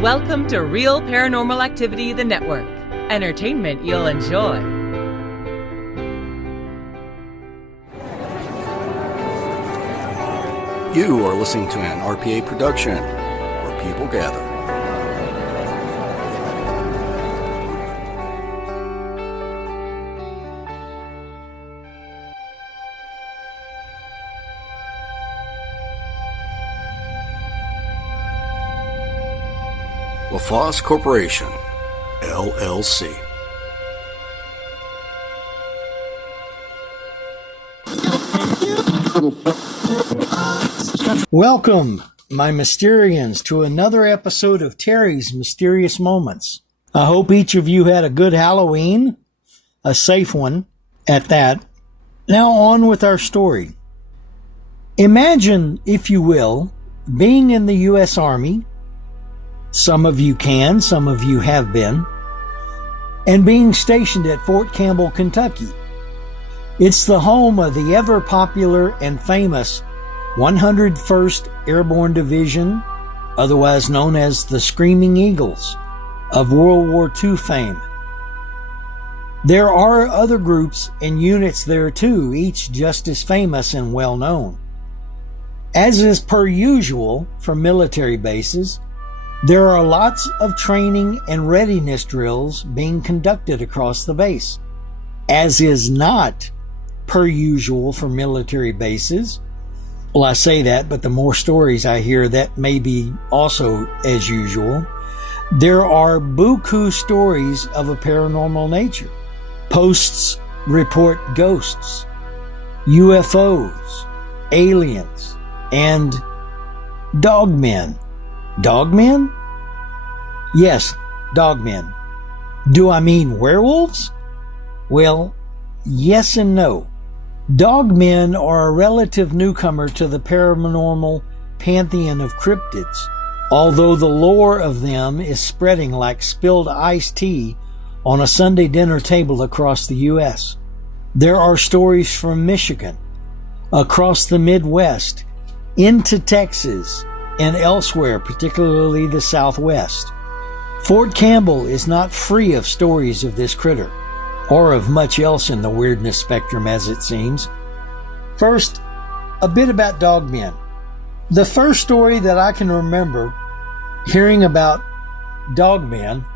Welcome to Real Paranormal Activity, the network. Entertainment you'll enjoy. You are listening to an RPA production, where people gather. LaFosse Corporation, LLC. Welcome, my Mysterians, to another episode of Terry's Mysterious Moments. I hope each of you had a good Halloween, a safe one at that. Now on with our story. Imagine, if you will, being in the U.S. Army. Some of you can, some of you have been, and being stationed at Fort Campbell, Kentucky. It's the home of the ever-popular and famous 101st Airborne Division, otherwise known as the Screaming Eagles, of World War II fame. There are other groups and units there too, each just as famous and well known. As is per usual for military bases, there are lots of training and readiness drills being conducted across the base. As is not per usual for military bases, well, I say that, but the more stories I hear, that may be also as usual. There are buku stories of a paranormal nature. Posts report ghosts, UFOs, aliens, and dogmen. Dogmen? Yes, dogmen. Do I mean werewolves? Well, yes and no. Dogmen are a relative newcomer to the paranormal pantheon of cryptids, although the lore of them is spreading like spilled iced tea on a Sunday dinner table across the U.S. There are stories from Michigan, across the Midwest, into Texas, and elsewhere, particularly the Southwest. Fort Campbell is not free of stories of this critter, or of much else in the weirdness spectrum as it seems. First, a bit about dogmen. The first story that I can remember hearing about dogmen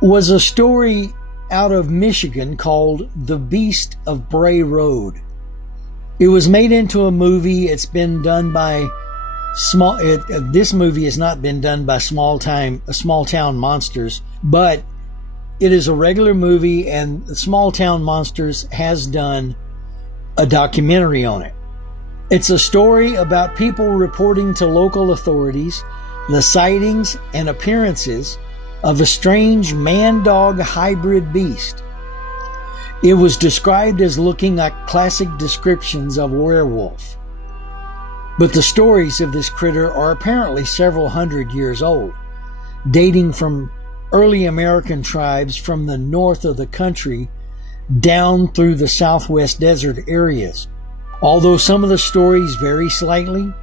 was a story out of Michigan called The Beast of Bray Road. It was made into a movie. It's been done by this movie has not been done by small town monsters, but it is a regular movie, and Small Town Monsters has done a documentary on it. It's a story about people reporting to local authorities the sightings and appearances of a strange man-dog hybrid beast. It was described as looking like classic descriptions of a werewolf. But the stories of this critter are apparently several hundred years old, dating from early American tribes from the north of the country down through the southwest desert areas. Although some of the stories vary slightly,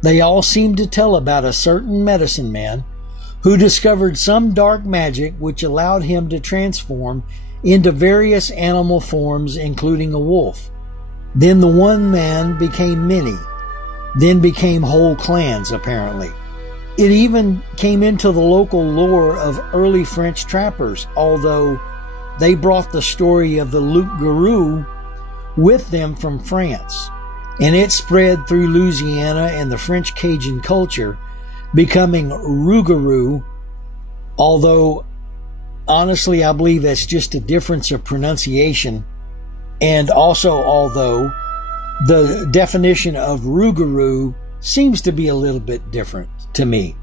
they all seem to tell about a certain medicine man who discovered some dark magic which allowed him to transform into various animal forms, including a wolf. Then the one man became many, then became whole clans, apparently. It even came into the local lore of early French trappers, although they brought the story of the loup-garou with them from France, and it spread through Louisiana and the French Cajun culture, becoming rougarou, although honestly I believe that's just a difference of pronunciation, and also although the definition of rougarou seems to be a little bit different to me.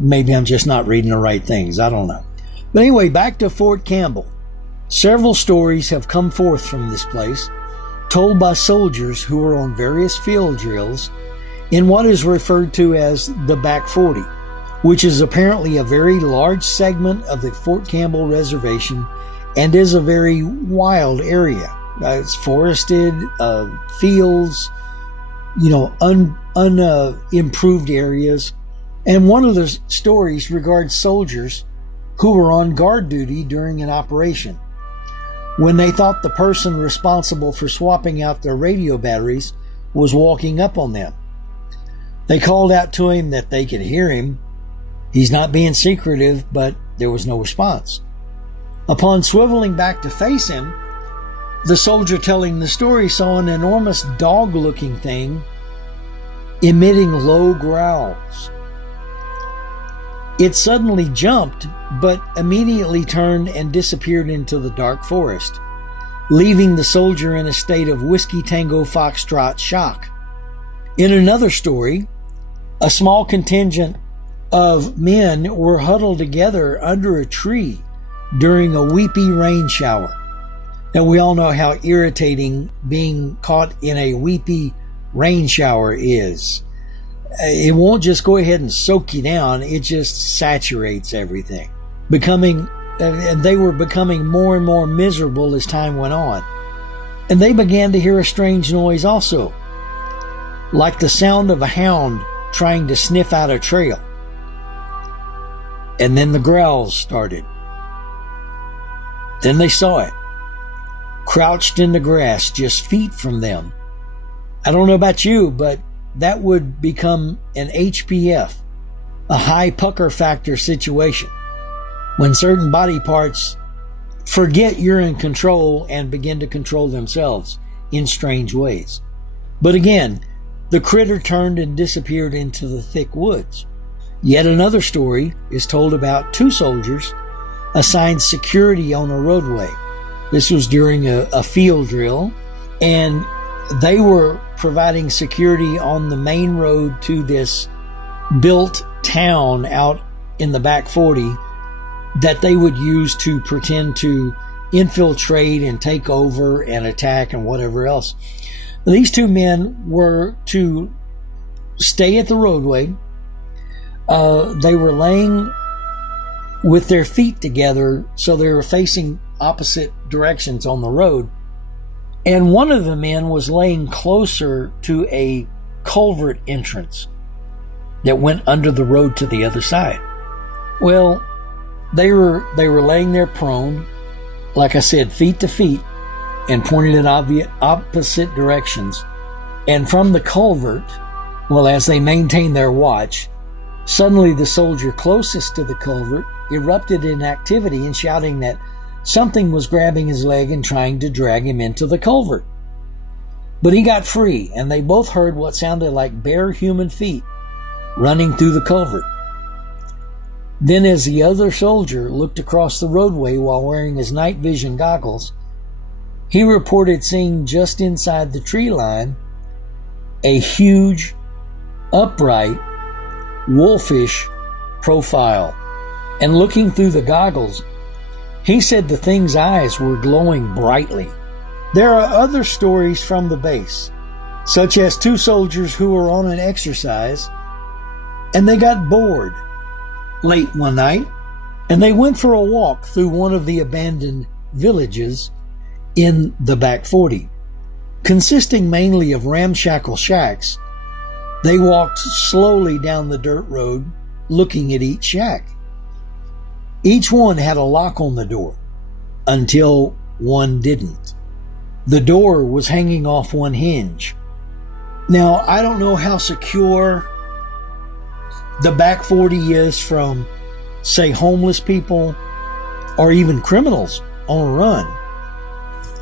Maybe I'm just not reading the right things. I don't know. But anyway, back to Fort Campbell. Several stories have come forth from this place, told by soldiers who were on various field drills in what is referred to as the Back 40, which is apparently a very large segment of the Fort Campbell Reservation and is a very wild area. It's forested, fields, unimproved areas. And one of the stories regards soldiers who were on guard duty during an operation. When they thought the person responsible for swapping out their radio batteries was walking up on them, they called out to him that they could hear him. He's not being secretive, but there was no response. Upon swiveling back to face him, the soldier telling the story saw an enormous dog-looking thing emitting low growls. It suddenly jumped, but immediately turned and disappeared into the dark forest, leaving the soldier in a state of Whiskey Tango Foxtrot shock. In another story, a small contingent of men were huddled together under a tree during a weepy rain shower. Now, we all know how irritating being caught in a weepy rain shower is. It won't just go ahead and soak you down, it just saturates everything. And they were becoming more and more miserable as time went on. And they began to hear a strange noise also, like the sound of a hound trying to sniff out a trail. And then the growls started. Then they saw it, crouched in the grass just feet from them. I don't know about you, but that would become an HPF, a high pucker factor situation, when certain body parts forget you're in control and begin to control themselves in strange ways. But again, the critter turned and disappeared into the thick woods. Yet another story is told about two soldiers assigned security on a roadway. This was during a field drill, and they were providing security on the main road to this built town out in the back 40 that they would use to pretend to infiltrate and take over and attack and whatever else. These two men were to stay at the roadway. They were laying with their feet together, so they were facing opposite directions on the road. And one of the men was laying closer to a culvert entrance that went under the road to the other side. Well, they were laying there prone, like I said, feet to feet, and pointed in opposite directions. And from the culvert, well, as they maintained their watch, suddenly the soldier closest to the culvert erupted in activity and shouting that something was grabbing his leg and trying to drag him into the culvert. But he got free, and they both heard what sounded like bare human feet running through the culvert. Then, as the other soldier looked across the roadway while wearing his night vision goggles, he reported seeing just inside the tree line a huge, upright, wolfish profile. And looking through the goggles, he said the thing's eyes were glowing brightly. There are other stories from the base, such as two soldiers who were on an exercise and they got bored late one night and they went for a walk through one of the abandoned villages in the back 40. Consisting mainly of ramshackle shacks, they walked slowly down the dirt road looking at each shack. Each one had a lock on the door, until one didn't. The door was hanging off one hinge. Now, I don't know how secure the back 40 is from, say, homeless people or even criminals on a run,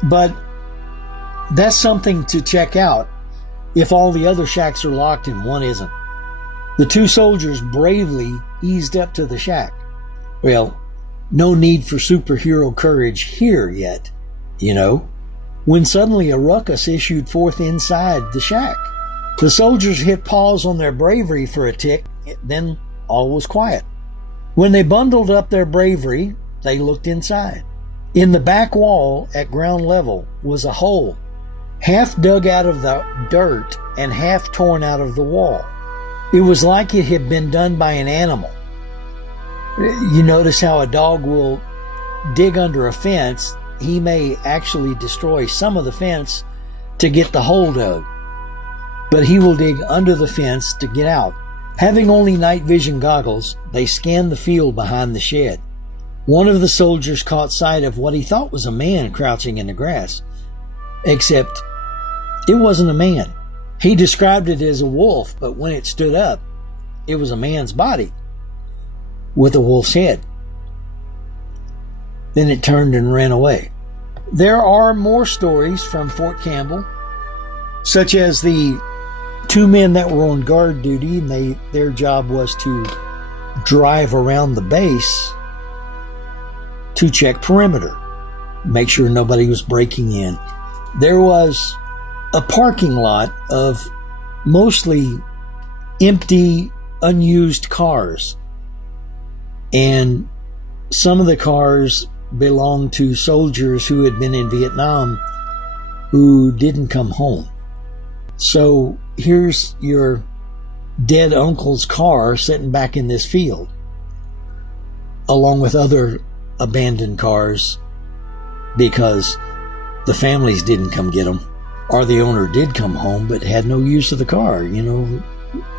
but that's something to check out if all the other shacks are locked and one isn't. The two soldiers bravely eased up to the shack. Well, no need for superhero courage here yet, when suddenly a ruckus issued forth inside the shack. The soldiers hit pause on their bravery for a tick, then all was quiet. When they bundled up their bravery, they looked inside. In the back wall at ground level was a hole, half dug out of the dirt and half torn out of the wall. It was like it had been done by an animal. You notice how a dog will dig under a fence. He may actually destroy some of the fence to get the hole dug, but he will dig under the fence to get out. Having only night vision goggles, they scanned the field behind the shed. One of the soldiers caught sight of what he thought was a man crouching in the grass, except it wasn't a man. He described it as a wolf, but when it stood up, it was a man's body with a wolf's head. Then it turned and ran away. There are more stories from Fort Campbell, such as the two men that were on guard duty, and their job was to drive around the base to check perimeter, make sure nobody was breaking in. There was a parking lot of mostly empty, unused cars, and some of the cars belonged to soldiers who had been in Vietnam who didn't come home. So here's your dead uncle's car sitting back in this field, along with other abandoned cars, because the families didn't come get them, or the owner did come home but had no use of the car,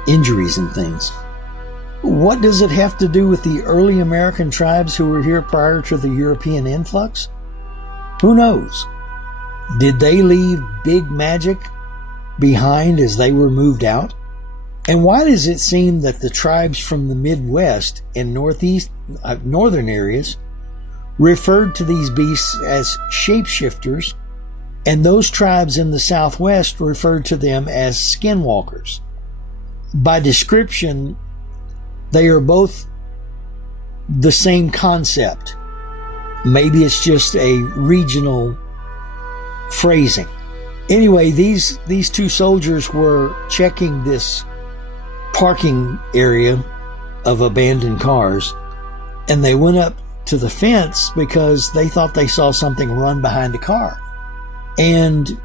injuries and things. What does it have to do with the early American tribes who were here prior to the European influx? Who knows? Did they leave big magic behind as they were moved out? And why does it seem that the tribes from the Midwest and northern areas referred to these beasts as shapeshifters, and those tribes in the Southwest referred to them as skinwalkers? By description, they are both the same concept. Maybe it's just a regional phrasing. Anyway, these two soldiers were checking this parking area of abandoned cars, and they went up to the fence because they thought they saw something run behind the car. And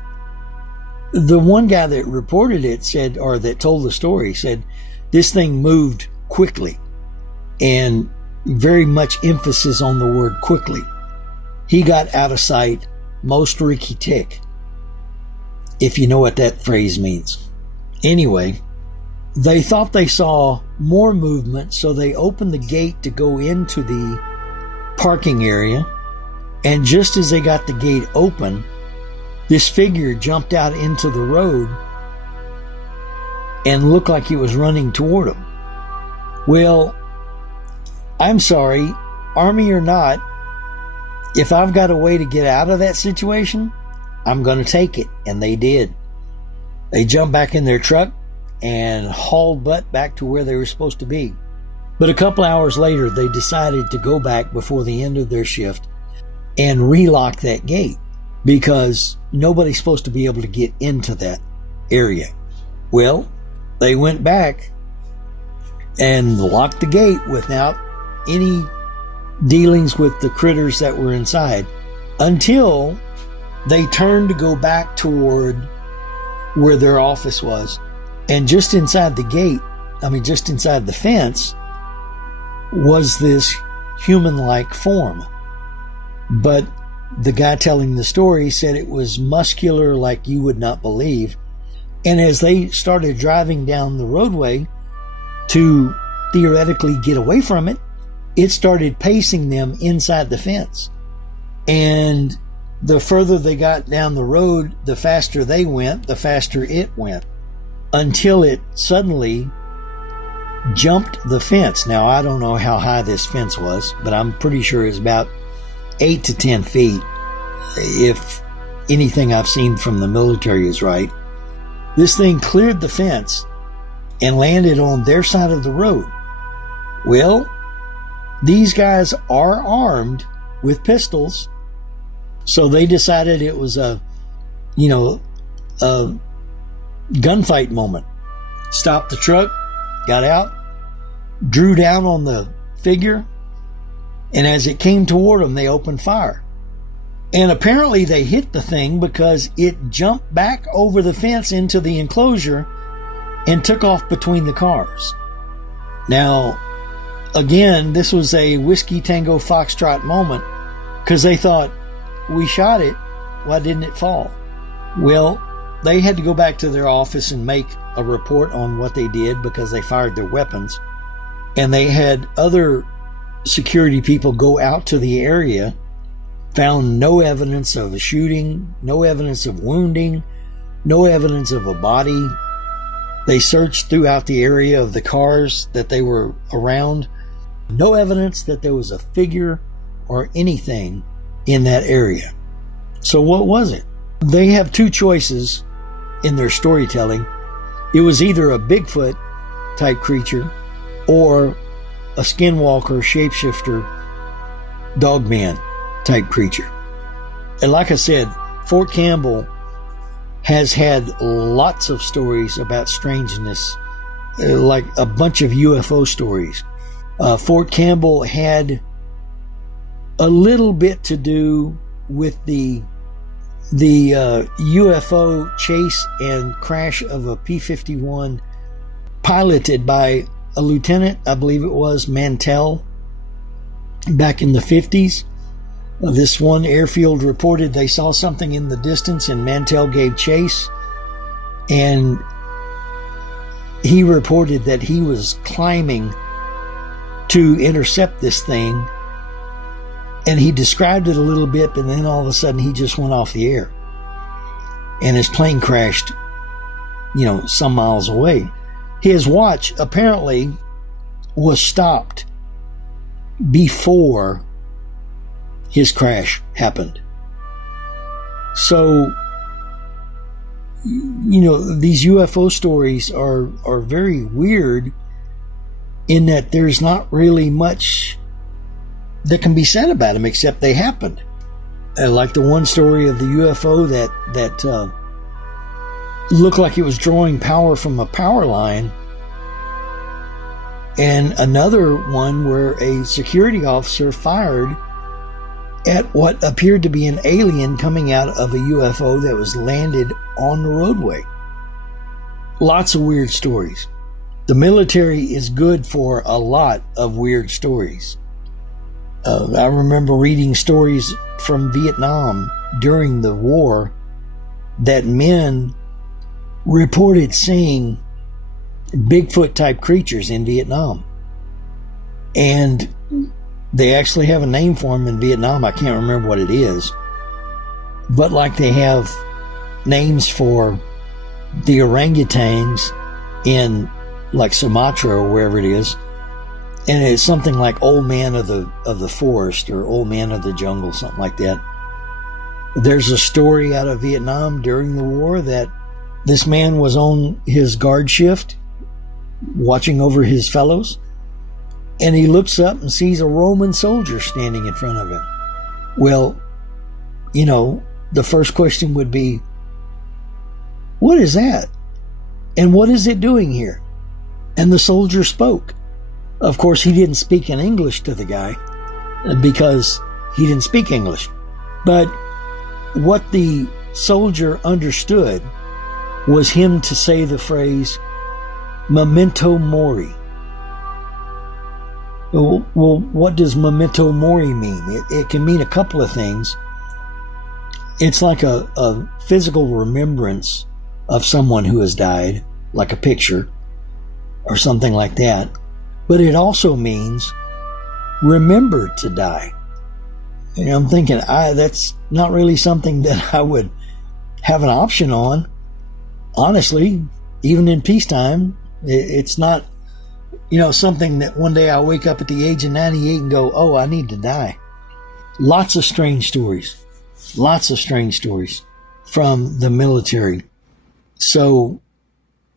the one guy that reported it said, or that told the story, said this thing moved quickly, and very much emphasis on the word quickly. He got out of sight most Ricky Tick, if you know what that phrase means. Anyway, they thought they saw more movement, so they opened the gate to go into the parking area, and just as they got the gate open, this figure jumped out into the road and looked like it was running toward them. Well, I'm sorry, Army or not, if I've got a way to get out of that situation, I'm going to take it. And they did. They jumped back in their truck and hauled butt back to where they were supposed to be. But a couple hours later, they decided to go back before the end of their shift and relock that gate, because nobody's supposed to be able to get into that area. Well, they went back and locked the gate without any dealings with the critters that were inside, until they turned to go back toward where their office was. And just inside the gate, just inside the fence, was this human-like form. But the guy telling the story said it was muscular like you would not believe. And as they started driving down the roadway to theoretically get away from it, it started pacing them inside the fence. And the further they got down the road, the faster they went, the faster it went, until it suddenly jumped the fence. Now, I don't know how high this fence was, but I'm pretty sure it's about 8 to 10 feet, if anything I've seen from the military is right. This thing cleared the fence and landed on their side of the road. Well, these guys are armed with pistols, so they decided it was a gunfight moment. Stopped the truck, got out, drew down on the figure, and as it came toward them, they opened fire. And apparently they hit the thing because it jumped back over the fence into the enclosure and took off between the cars. Now, again, this was a Whiskey Tango Foxtrot moment, because they thought, we shot it, why didn't it fall? Well, they had to go back to their office and make a report on what they did because they fired their weapons. And they had other security people go out to the area, found no evidence of a shooting, no evidence of wounding, no evidence of a body. They searched throughout the area of the cars that they were around. No evidence that there was a figure or anything in that area. So what was it? They have two choices in their storytelling. It was either a Bigfoot type creature or a skinwalker, shapeshifter, dogman type creature. And like I said, Fort Campbell has had lots of stories about strangeness, like a bunch of UFO stories. Fort Campbell had a little bit to do with the UFO chase and crash of a P-51 piloted by a lieutenant, I believe it was Mantell, back in the 50s. This one airfield reported they saw something in the distance and Mantell gave chase, and he reported that he was climbing to intercept this thing, and he described it a little bit, but then all of a sudden he just went off the air and his plane crashed, some miles away. His watch apparently was stopped before his crash happened. So, these UFO stories are very weird in that there's not really much that can be said about them except they happened. Like the one story of the UFO that looked like it was drawing power from a power line, and another one where a security officer fired at what appeared to be an alien coming out of a UFO that was landed on the roadway. Lots of weird stories. The military is good for a lot of weird stories. I remember reading stories from Vietnam during the war that men reported seeing Bigfoot type creatures in Vietnam. And they actually have a name for them in Vietnam. I can't remember what it is. But like they have names for the orangutans in like Sumatra or wherever it is. And it's something like Old Man of the Forest or Old Man of the Jungle, something like that. There's a story out of Vietnam during the war that this man was on his guard shift, watching over his fellows, and he looks up and sees a Roman soldier standing in front of him. Well, the first question would be, what is that? And what is it doing here? And the soldier spoke. Of course, he didn't speak in English to the guy because he didn't speak English. But what the soldier understood was him to say the phrase, memento mori. Well, what does memento mori mean? It can mean a couple of things. It's like a physical remembrance of someone who has died, like a picture or something like that. But it also means remember to die. And I'm thinking, that's not really something that I would have an option on. Honestly, even in peacetime, it's not, something that one day I'll wake up at the age of 98 and go, oh, I need to die. Lots of strange stories from the military. So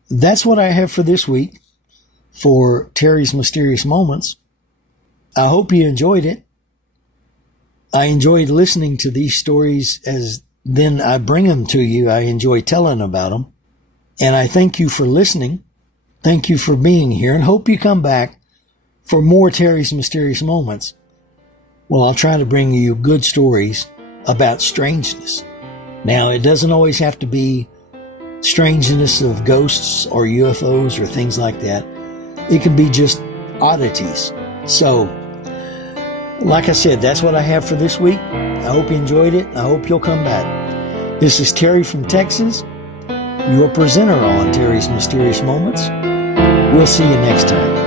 that's what I have for this week for Terry's Mysterious Moments. I hope you enjoyed it. I enjoyed listening to these stories as then I bring them to you. I enjoy telling about them. And I thank you for listening. Thank you for being here, and hope you come back for more Terry's Mysterious Moments. Well, I'll try to bring you good stories about strangeness. Now, it doesn't always have to be strangeness of ghosts or UFOs or things like that. It can be just oddities. So, like I said, that's what I have for this week. I hope you enjoyed it. I hope you'll come back. This is Terry from Texas. your presenter on Terry's Mysterious Moments. We'll see you next time.